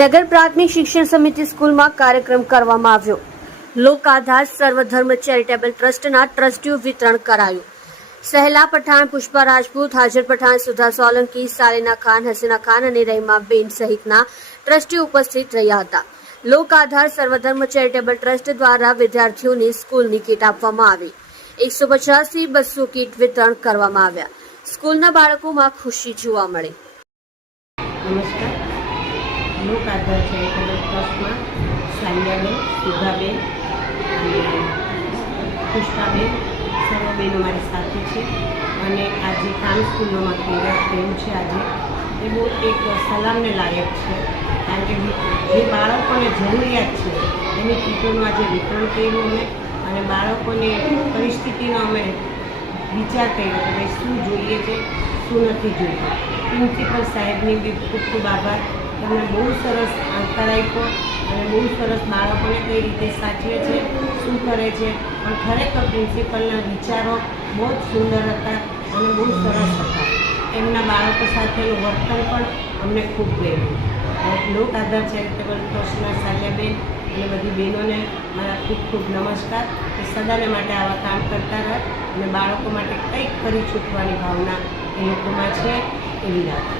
નગર પ્રાથમિક શિક્ષણ સમિતિ સ્કૂલમાં કાર્યક્રમ કરવામાં આવ્યો। લોક આધાર સર્વધર્મ ચેરિટેબલ ટ્રસ્ટના ટ્રસ્ટીઓ વિતરણ કરાયું। સહેલા પઠાણ, પુષ્પા રાજપૂત, હાજર પઠાણ, સુધા સોલંકી, સાલિના ખાન, હસીના ખાન અને રહીમા બેન સહિતના ટ્રસ્ટીઓ ઉપસ્થિત રહ્યા હતા। લોક આધાર સર્વધર્મ ચેરિટેબલ ટ્રસ્ટ દ્વારા વિદ્યાર્થીઓને સ્કૂલની કીટ આપવામાં આવી। 150 થી 200 કીટ વિતરણ કરવામાં આવ્યા। સ્કૂલના બાળકોમાં ખુશી જોવા મળી। નમસ્કાર। લોક આધાર ચેરિટેબલ ટ્રસ્ટમાં સાલિયાબેન, સુધાબેન અને પુષ્પાબેન સર્વ બહેનો મારી સાથે છે અને આજે કામ સ્કૂલોમાં થયું છે આજે એ બહુ એક સલામને લાયક છે, કારણ કે જે બાળકોને જરૂરિયાત છે એની કીટોનું આજે વિતરણ કર્યું અમે અને બાળકોને પરિસ્થિતિનો અમે વિચાર કર્યો કે ભાઈ શું જોઈએ છે, શું નથી જોઈતું। પ્રિન્સિપલ સાહેબની બી ખૂબ ખૂબ આભાર। એમણે બહુ સરસ આન્સર આપ્યો અને બહુ સરસ બાળકોને કઈ રીતે સાચવે છે, શું કરે છે, પણ ખરેખર પ્રિન્સિપલના વિચારો બહુ જ સુંદર હતા અને બહુ સરસ હતા। એમના બાળકો સાથેનું વર્તન પણ અમને ખૂબ ગમ્યું। લોક આધાર ચેરિટેબલ ટ્રસ્ટના સાલિયાબેન અને બધી બહેનોને મારા ખૂબ ખૂબ નમસ્કાર કે સદાને માટે આવા કામ કરતા રહે અને બાળકો માટે કંઈક કરી છૂટવાની ભાવના એ લોકોમાં છે એવી રાખે।